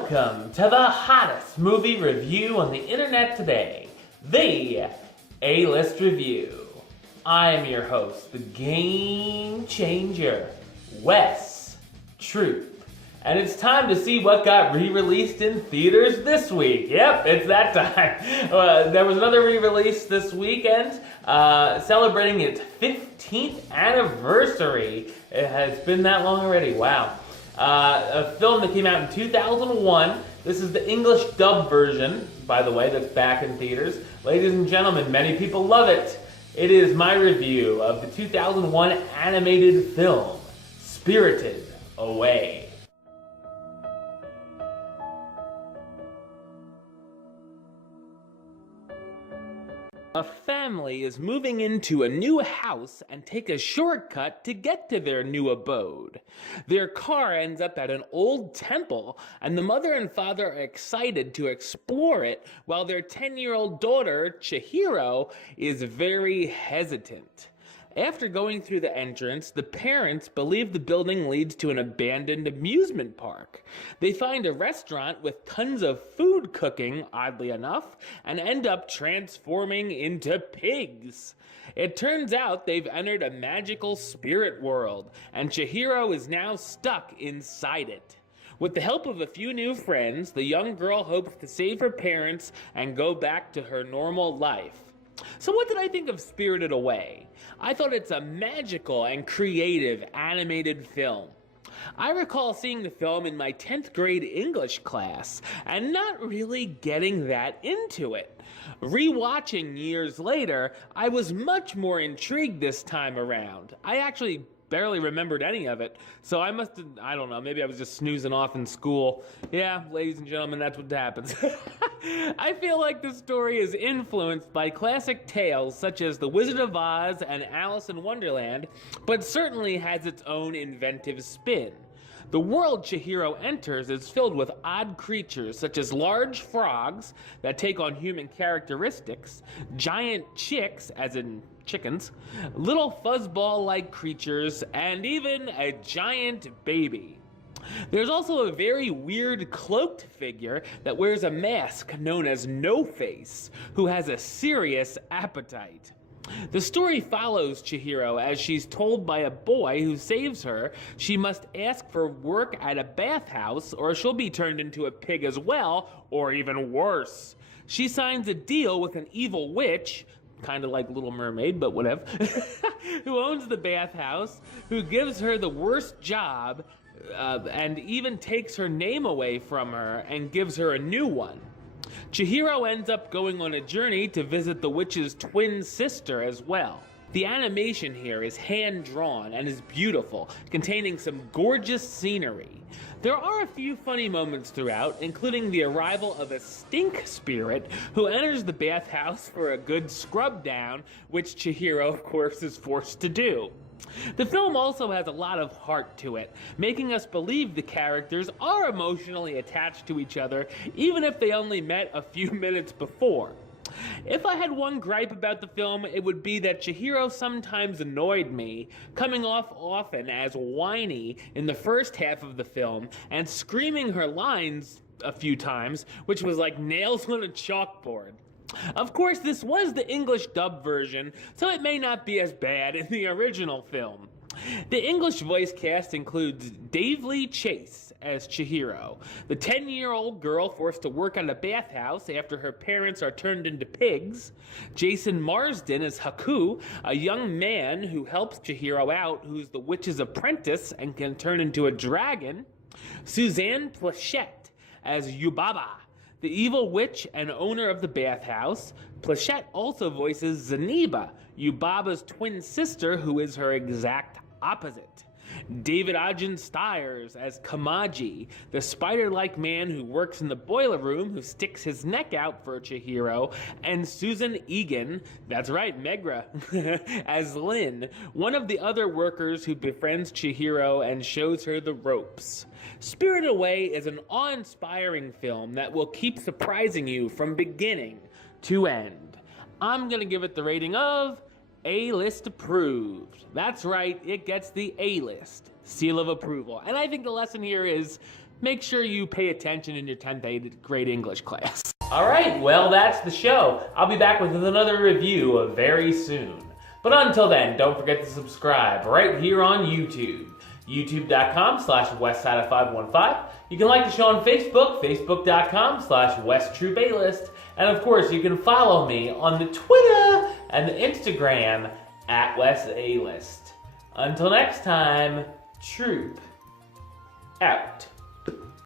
Welcome to the hottest movie review on the internet today, the A-List Review. I am your host, the Game Changer, Wes Truth. And it's time to see what got re-released in theaters this week. Yep, it's that time. There was another re-release this weekend, celebrating its 15th anniversary. It has been that long already, wow. A film that came out in 2001. This is the English dub version, by the way, that's back in theaters. Ladies and gentlemen, many people love it. It is my review of the 2001 animated film, Spirited Away. A family is moving into a new house and take a shortcut to get to their new abode. Their car ends up at an old temple, and the mother and father are excited to explore it while their 10-year-old daughter, Chihiro, is very hesitant. After going through the entrance, the parents believe the building leads to an abandoned amusement park. They find a restaurant with tons of food cooking, oddly enough, and end up transforming into pigs. It turns out they've entered a magical spirit world, and Chihiro is now stuck inside it. With the help of a few new friends, the young girl hopes to save her parents and go back to her normal life. So what did I think of Spirited Away? I thought it's a magical and creative animated film. I recall seeing the film in my 10th grade English class and not really getting that into it. Rewatching years later, I was much more intrigued this time around. I actually barely remembered any of it, so I don't know, maybe I was just snoozing off in school. Yeah, ladies and gentlemen, that's what happens. I feel like the story is influenced by classic tales such as The Wizard of Oz and Alice in Wonderland, but certainly has its own inventive spin. The world Chihiro enters is filled with odd creatures such as large frogs that take on human characteristics, giant chicks, as in chickens, little fuzzball-like creatures, and even a giant baby. There's also a very weird cloaked figure that wears a mask known as No-Face, who has a serious appetite. The story follows Chihiro as she's told by a boy who saves her she must ask for work at a bathhouse or she'll be turned into a pig as well, or even worse. She signs a deal with an evil witch, kind of like Little Mermaid, but whatever, who owns the bathhouse, who gives her the worst job, and even takes her name away from her and gives her a new one. Chihiro ends up going on a journey to visit the witch's twin sister as well. The animation here is hand-drawn and is beautiful, containing some gorgeous scenery. There are a few funny moments throughout, including the arrival of a stink spirit who enters the bathhouse for a good scrub down, which Chihiro, of course, is forced to do. The film also has a lot of heart to it, making us believe the characters are emotionally attached to each other, even if they only met a few minutes before. If I had one gripe about the film, it would be that Chihiro sometimes annoyed me, coming off often as whiny in the first half of the film and screaming her lines a few times, which was like nails on a chalkboard. Of course, this was the English dub version, so it may not be as bad in the original film. The English voice cast includes Dave Lee Chase as Chihiro, the 10-year-old girl forced to work at a bathhouse after her parents are turned into pigs, Jason Marsden as Haku, a young man who helps Chihiro out who's the witch's apprentice and can turn into a dragon, Suzanne Plachette as Yubaba, the evil witch and owner of the bathhouse. Plachette also voices Zeniba, Yubaba's twin sister, who is her exact opposite. David Ogden Stiers as Kamaji, the spider-like man who works in the boiler room who sticks his neck out for Chihiro, and Susan Egan, that's right, Megra, as Lynn, one of the other workers who befriends Chihiro and shows her the ropes. Spirited Away is an awe-inspiring film that will keep surprising you from beginning to end. I'm gonna give it the rating of A-list approved. That's right, it gets the A-list seal of approval. And I think the lesson here is make sure you pay attention in your 10th grade English class. Alright, well that's the show. I'll be back with another review very soon. But until then, don't forget to subscribe right here on YouTube. youtube.com/westside515. You can like the show on Facebook, facebook.com/WestTrueBaylist. And of course, you can follow me on the Twitter and the Instagram @WestAList. Until next time, Troop out.